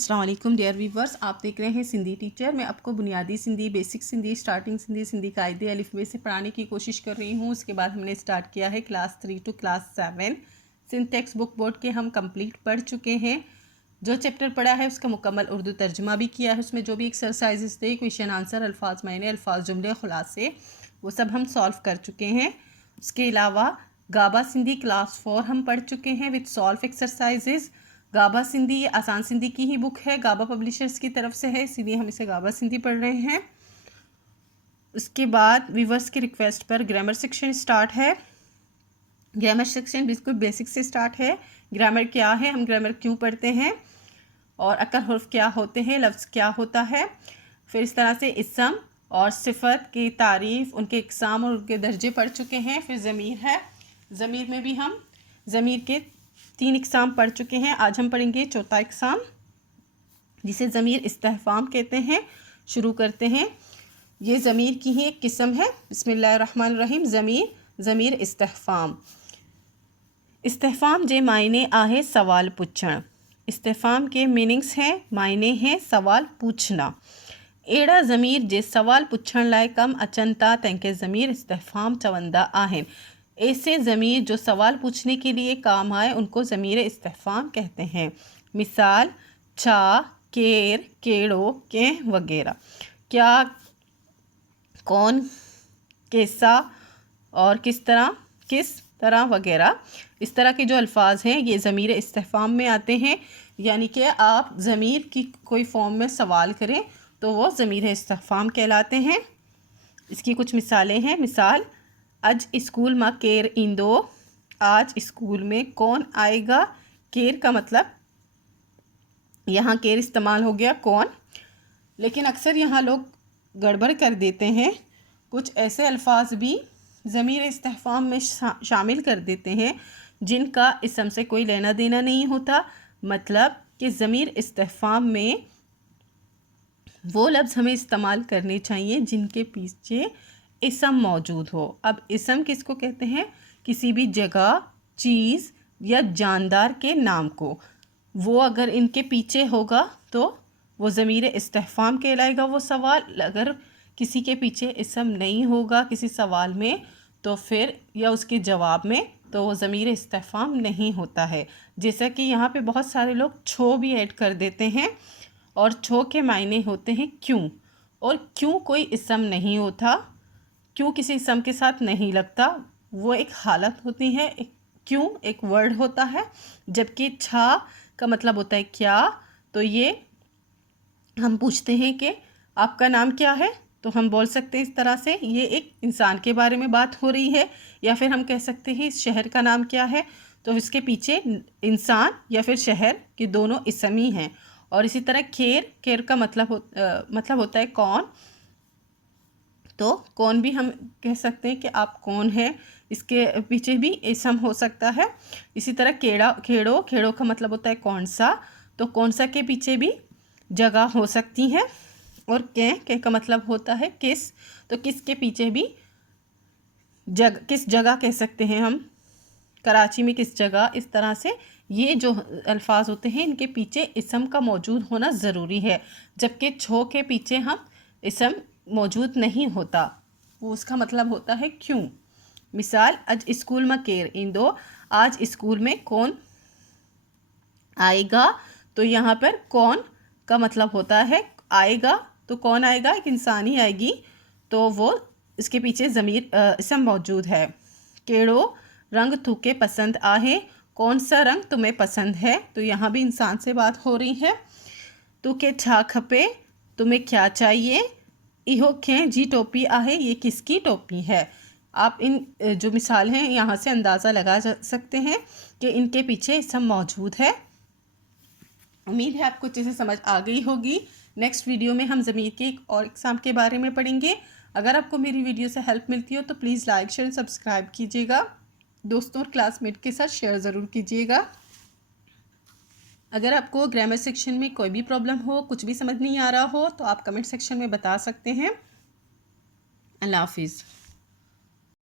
अस्सलाम वालेकुम dear viewers, आप देख रहे हैं सिंधी टीचर। मैं आपको बुनियादी सिंधी, बेसिक सिंधी, स्टार्टिंग सिंधी, सिंधी कायदे अलिफ से पढ़ाने की कोशिश कर रही हूँ। उसके बाद हमने स्टार्ट किया है class 3 to class 7। Sindh textbook board के हम कंप्लीट पढ़ चुके हैं। जो चैप्टर पढ़ा है उसका मुकम्मल उर्दू तर्जुमा भी किया है। उसमें जो भी एक्सरसाइजेस थे, क्वेश्चन आंसर, अल्फाज मायने, अल्फाज जुमले, खुलासे, वो सब हम सॉल्व कर चुके हैं। उसके अलावा गाबा सिंधी क्लास 4 हम पढ़ चुके हैं विद सॉल्व एक्सरसाइजेज। गाबा सिंधी ये आसान सिंधी की ही बुक है, गाबा पब्लिशर्स की तरफ से है, इसीलिए हम इसे गाबा सिंधी पढ़ रहे हैं। उसके बाद व्यूवर्स की रिक्वेस्ट पर ग्रामर सेक्शन स्टार्ट है। ग्रामर सेक्शन बिल्कुल बेसिक से स्टार्ट है। ग्रामर क्या है, हम ग्रामर क्यों पढ़ते हैं, और अकर हुर्फ क्या होते हैं, लफ्ज़ क्या होता है। फिर इस तरह से इस्म और सिफत की तारीफ़, उनके इकसाम और उनके दर्जे पढ़ चुके हैं। फिर ज़मीर है, ज़मीर में भी हम ज़मीर के 3 इकसाम पढ़ चुके हैं। आज हम पढ़ेंगे चौथा इकसाम, जिसे ज़मीर इस्तेफ़ाम कहते हैं। शुरू करते हैं। ये ज़मीर की ही एक किस्म है। बिस्मिल्लाहिर्रहमानिर्रहीम। ज़मीर इस्तेफ़ाम। इस्तेफ़ाम जे मायने आहे सवाल पुछण। इस्तेफ़ाम के मीनिंग्स हैं, मायने हैं सवाल पूछना। अहिड़ा ज़मीर जे सवाल पुछण लाइ कम अचनि था तंहिंखे ज़मीर इस्तेफ़ाम चवंदा आहिनि। ऐसे ज़मीर जो सवाल पूछने के लिए काम आए उनको ज़मीर इस्तेफ़ाम कहते हैं। मिसाल छा, केर, केड़ो, कंहिं वगैरह। क्या, कौन, कैसा और किस तरह वगैरह। इस तरह के जो अल्फाज हैं ये ज़मीर इस्तेफ़ाम में आते हैं। यानी कि आप ज़मीर की कोई फॉर्म में सवाल करें तो वो ज़मीर इस्तेफ़ाम कहलाते हैं। इसकी कुछ मिसालें हैं। मिसाल, अज स्कूल में केर ईंदो। आज स्कूल में कौन आएगा। केर का मतलब यहाँ केर इस्तेमाल हो गया कौन, लेकिन अक्सर यहाँ लोग गड़बड़ कर देते हैं। कुछ ऐसे अल्फाज भी ज़मीर इस्तेफ़ाम में शामिल कर देते हैं जिनका इस्म से कोई लेना देना नहीं होता। मतलब कि ज़मीर इस्तेफ़ाम में वो लफ्ज़ हमें इस्तेमाल करने चाहिए जिनके पीछे इस्म मौजूद हो। अब इस्म किसको कहते हैं, किसी भी जगह, चीज़ या जानदार के नाम को। वो अगर इनके पीछे होगा तो वो ज़मीर इस्तेफ़ाम कहलाएगा वो सवाल। अगर किसी के पीछे इस्म नहीं होगा किसी सवाल में तो फिर, या उसके जवाब में, तो वो ज़मीर इस्तेफ़ाम नहीं होता है। जैसा कि यहाँ पे बहुत सारे लोग छो भी ऐड कर देते हैं, और छो के मायने होते हैं क्यों। और क्यों कोई इस्म नहीं होता, क्यों किसी इस्म के साथ नहीं लगता, वो एक हालत होती है। क्यों एक वर्ड होता है। जबकि छा का मतलब होता है क्या। तो ये हम पूछते हैं कि आपका नाम क्या है, तो हम बोल सकते हैं इस तरह से, ये एक इंसान के बारे में बात हो रही है। या फिर हम कह सकते हैं इस शहर का नाम क्या है, तो इसके पीछे इंसान या फिर शहर के दोनों इस्म ही हैं। और इसी तरह केर का मतलब होता है कौन, तो कौन भी हम कह सकते हैं कि आप कौन हैं, इसके पीछे भी इस्म हो सकता है। इसी तरह खेड़ो का मतलब होता है कौन सा, तो कौन सा के पीछे भी जगह हो सकती है। और कह का मतलब होता है किस, तो किस के पीछे भी किस जगह कह सकते हैं हम, कराची में किस जगह। इस तरह से ये जो अल्फाज होते हैं इनके पीछे इस्म का मौजूद होना ज़रूरी है। जबकि छो के पीछे हम इस्म मौजूद नहीं होता, वो उसका मतलब होता है क्यों। मिसाल, अज स्कूल में केर ईंदो। आज स्कूल में कौन आएगा, तो यहाँ पर कौन का मतलब होता है आएगा, तो कौन आएगा, एक इंसान ही आएगी, तो वो इसके पीछे ज़मीर इस्म मौजूद है। केड़ो रंग तुके पसंद आहे। कौन सा रंग तुम्हें पसंद है, तो यहाँ भी इंसान से बात हो रही है। तुके छा खपे, तुम्हें क्या चाहिए। इहो खे जी टोपी आहे, ये किसकी टोपी है। आप इन जो मिसाल हैं यहाँ से अंदाज़ा लगा सकते हैं कि इनके पीछे इस्म मौजूद है। उम्मीद है आपको अच्छे से समझ आ गई होगी। नेक्स्ट वीडियो में हम ज़मीर के एक और एग्ज़ाम के बारे में पढ़ेंगे। अगर आपको मेरी वीडियो से हेल्प मिलती हो तो प्लीज़ लाइक, शेयर, सब्सक्राइब कीजिएगा। दोस्तों और क्लासमेट के साथ शेयर ज़रूर कीजिएगा। अगर आपको ग्रामर सेक्शन में कोई भी प्रॉब्लम हो, कुछ भी समझ नहीं आ रहा हो, तो आप कमेंट सेक्शन में बता सकते हैं। अल्लाह हाफिज़।